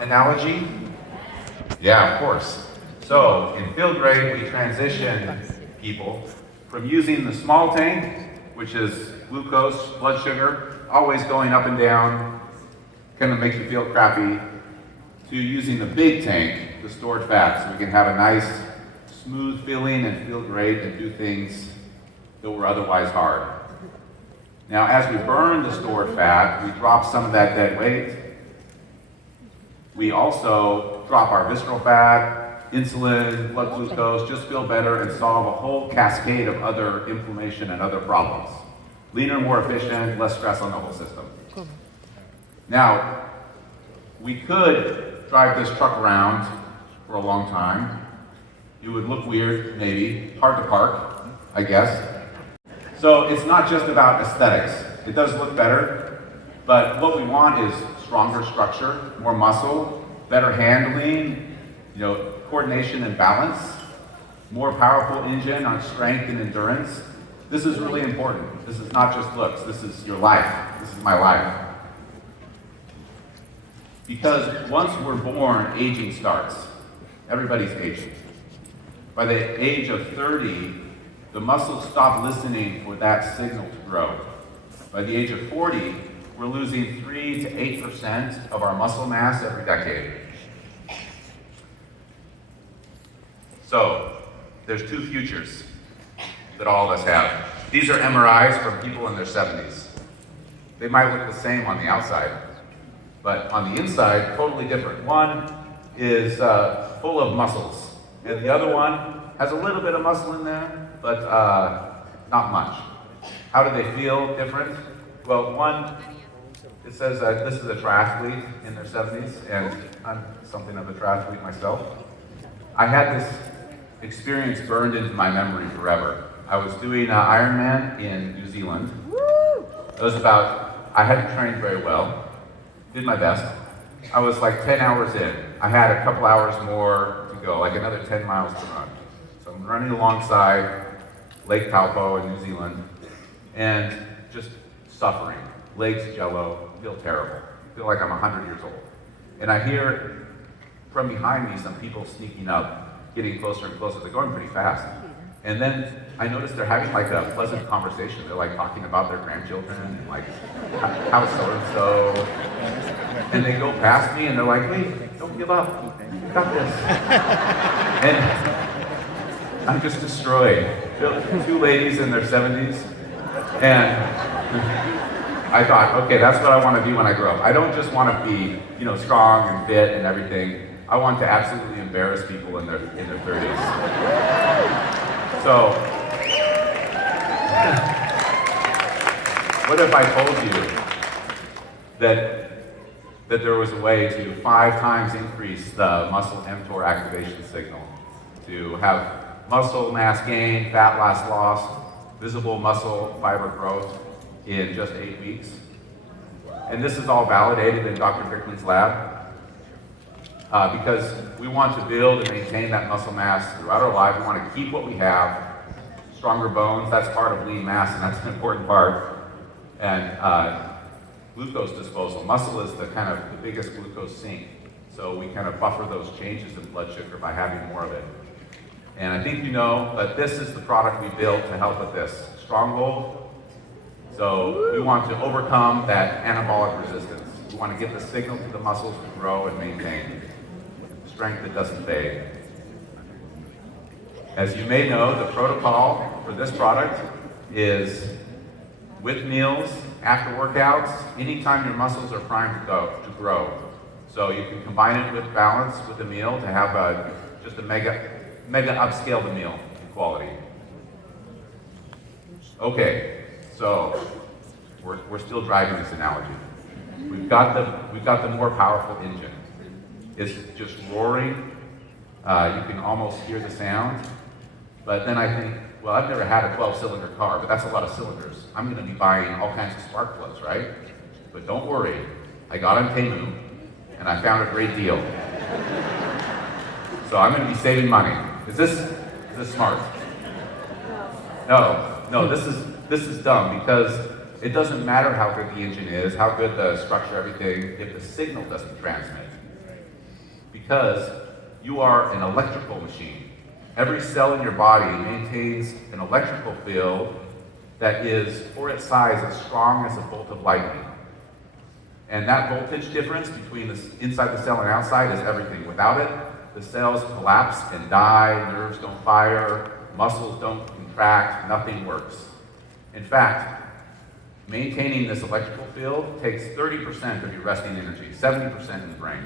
analogy? Yeah, of course. So in field grade, we transition people from using the small tank, which is glucose, blood sugar, always going up and down, kind of make you feel crappy, to using the big tank, the stored fat, so we can have a nice, smooth feeling and feel great and do things that were otherwise hard. Now, as we burn the stored fat, we drop some of that dead weight. We also drop our visceral fat, insulin, blood glucose, just feel better and solve a whole cascade of other inflammation and other problems. Leaner, more efficient, less stress on the whole system. Now, we could drive this truck around for a long time. It would look weird, maybe, hard to park, I guess. So it's not just about aesthetics. It does look better, but what we want is stronger structure, more muscle, better handling, coordination and balance, more powerful engine on strength and endurance. This is really important. This is not just looks. This is your life. This is my life. Because once we're born, aging starts. Everybody's aging. By the age of 30, the muscles stop listening for that signal to grow. By the age of 40, we're losing 3 to 8% of our muscle mass every decade. So, there's two futures that all of us have. These are MRIs from people in their 70s. They might look the same on the outside, but on the inside, totally different. One is full of muscles, and the other one has a little bit of muscle in there, but not much. How do they feel different? Well, one, it says this is a triathlete in their 70s, and I'm something of a triathlete myself. I had this experience burned into my memory forever. I was doing Ironman in New Zealand. It was I hadn't trained very well, did my best. I was like 10 hours in. I had a couple hours more to go, like another 10 miles to run. So I'm running alongside Lake Taupo in New Zealand, and just suffering. Legs jello, feel terrible. Feel like I'm 100 years old. And I hear from behind me some people sneaking up, getting closer and closer. They're going pretty fast. And then I notice they're having like a pleasant conversation. They're like talking about their grandchildren, and like, how's so-and-so? And they go past me and they're like, hey, don't give up. You got this. And I'm just destroyed. Two ladies in their 70s. And I thought, okay, that's what I want to be when I grow up. I don't just want to be, strong and fit and everything. I want to absolutely embarrass people in their 30s. So, what if I told you that there was a way to 5 times increase the muscle mTOR activation signal, to have muscle mass gain, fat mass loss, visible muscle fiber growth in just 8 weeks? And this is all validated in Dr. Bickley's lab. Because we want to build and maintain that muscle mass throughout our life. We want to keep what we have. Stronger bones, that's part of lean mass, and that's an important part. And glucose disposal. Muscle is the biggest glucose sink. So we kind of buffer those changes in blood sugar by having more of it. And I think you know, but this is the product we built to help with this. Stronghold. So we want to overcome that anabolic resistance. We want to get the signal to the muscles to grow and maintain. Strength that doesn't fade. As you may know, the protocol for this product is with meals, after workouts, anytime your muscles are primed to grow. So you can combine it with balance with a meal to have just a mega upscale the meal in quality. Okay, so we're still driving this analogy. We've got the more powerful engine. It's just roaring. You can almost hear the sound. But then I think, well, I've never had a 12-cylinder car, but that's a lot of cylinders. I'm going to be buying all kinds of spark plugs, right? But don't worry. I got on Temu, and I found a great deal. So I'm going to be saving money. Is this smart? No, this is dumb, because it doesn't matter how good the engine is, how good the structure, everything, if the signal doesn't transmit. because you are an electrical machine. Every cell in your body maintains an electrical field that is, for its size, as strong as a bolt of lightning. And that voltage difference between the inside the cell and outside is everything. Without it, the cells collapse and die, nerves don't fire, muscles don't contract, nothing works. In fact, maintaining this electrical field takes 30% of your resting energy, 70% in the brain.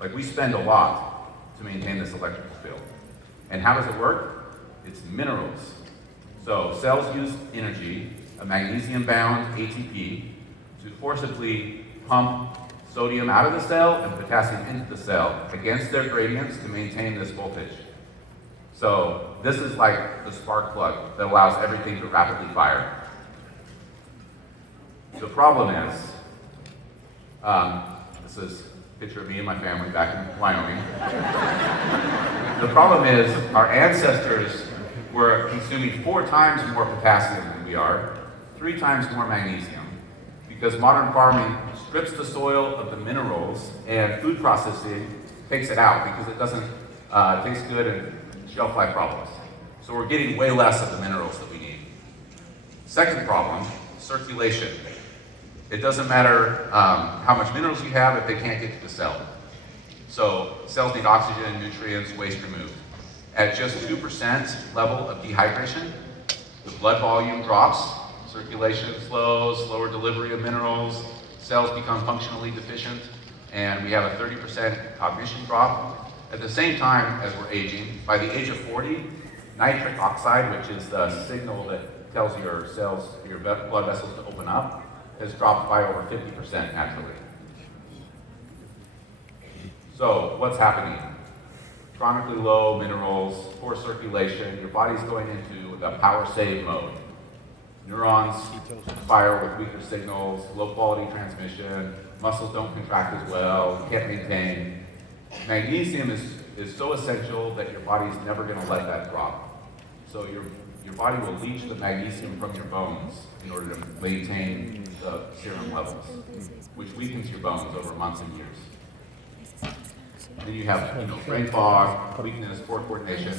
Like, we spend a lot to maintain this electrical field. And how does it work? It's minerals. So cells use energy, a magnesium-bound ATP, to forcibly pump sodium out of the cell and potassium into the cell against their gradients to maintain this voltage. So this is like the spark plug that allows everything to rapidly fire. The problem is, this is a picture of me and my family back in Wyoming. The problem is our ancestors were consuming 4 times more potassium than we are, 3 times more magnesium, because modern farming strips the soil of the minerals and food processing takes it out because it doesn't taste good and shelf life problems. So we're getting way less of the minerals that we need. Second problem, circulation. It doesn't matter how much minerals you have if they can't get to the cell. So cells need oxygen, nutrients, waste removed. At just 2% level of dehydration, the blood volume drops, circulation slows, slower delivery of minerals, cells become functionally deficient, and we have a 30% cognition drop. At the same time as we're aging, by the age of 40, nitric oxide, which is the signal that tells your cells, your blood vessels to open up, has dropped by over 50% naturally. So what's happening? Chronically low minerals, poor circulation, your body's going into the power save mode. Neurons fire with weaker signals, low quality transmission, muscles don't contract as well, you can't maintain. Magnesium is so essential that your body's never going to let that drop. So your body will leach the magnesium from your bones in order to maintain the serum levels, which weakens your bones over months and years. Then you have, brain fog, weakness, poor coordination.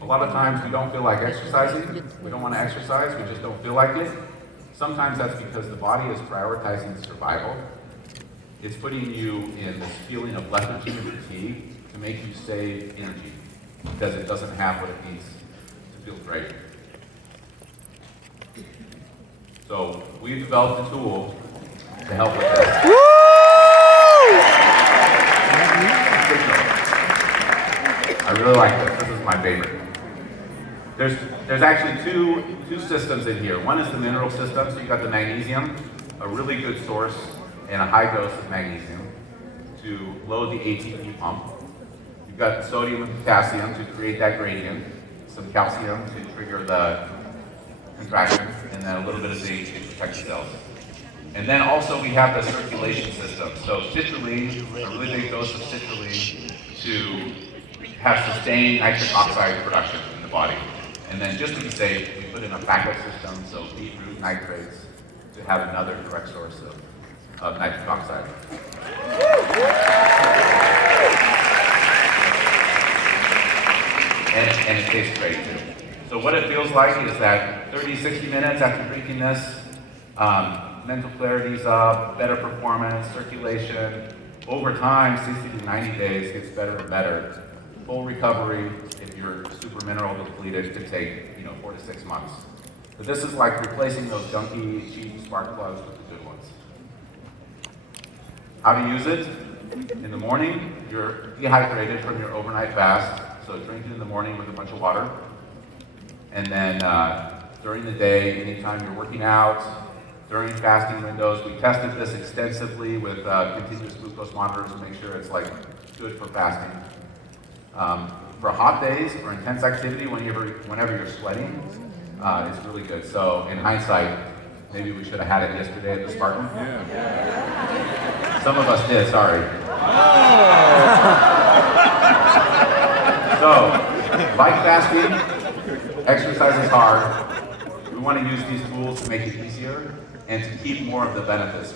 A lot of times we don't feel like exercising. We don't want to exercise. We just don't feel like it. Sometimes that's because the body is prioritizing survival. It's putting you in this feeling of lethargy and fatigue to make you save energy because it doesn't have what it needs to feel great. So we've developed a tool to help with this. I really like this. This is my favorite. There's actually two systems in here. One is the mineral system, so you've got the magnesium, a really good source, and a high dose of magnesium to load the ATP pump. You've got the sodium and potassium to create that gradient, some calcium to trigger the contraction, and then a little bit of zinc to protect the cells. And then also we have the circulation system. So citrulline, a really big dose of citrulline to have sustained nitric oxide production in the body. And then just to be safe, we put in a backup system, so beetroot nitrates, to have another direct source of nitric oxide. And it tastes great too. So what it feels like is that 30, 60 minutes after drinking this, mental clarity's up, better performance, circulation. Over time, 60 to 90 days gets better and better. Full recovery, if you're super mineral depleted, could take 4 to 6 months. But this is like replacing those junky, cheap spark plugs with the good ones. How to use it? In the morning, you're dehydrated from your overnight fast, so drink it in the morning with a bunch of water. And then during the day, anytime you're working out, during fasting windows, we tested this extensively with continuous glucose monitors to make sure it's good for fasting. For hot days or intense activity, whenever you're sweating, it's really good. So in hindsight, maybe we should have had it yesterday at the Spartan. Yeah. Some of us did, sorry. So, like fasting, exercise is hard. We want to use these tools to make it easier and to keep more of the benefits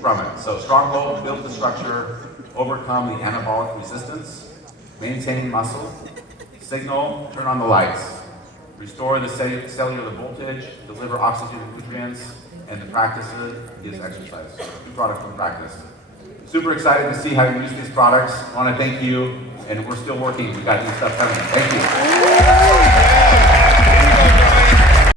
from it. So Stronghold built the structure overcome the anabolic resistance, maintain muscle, signal, turn on the lights, restore the cellular voltage, deliver oxygen and nutrients, and the practicer gives exercise. Two products from practice. Super excited to see how you use these products. I want to thank you, and we're still working. We got new stuff coming. Thank you.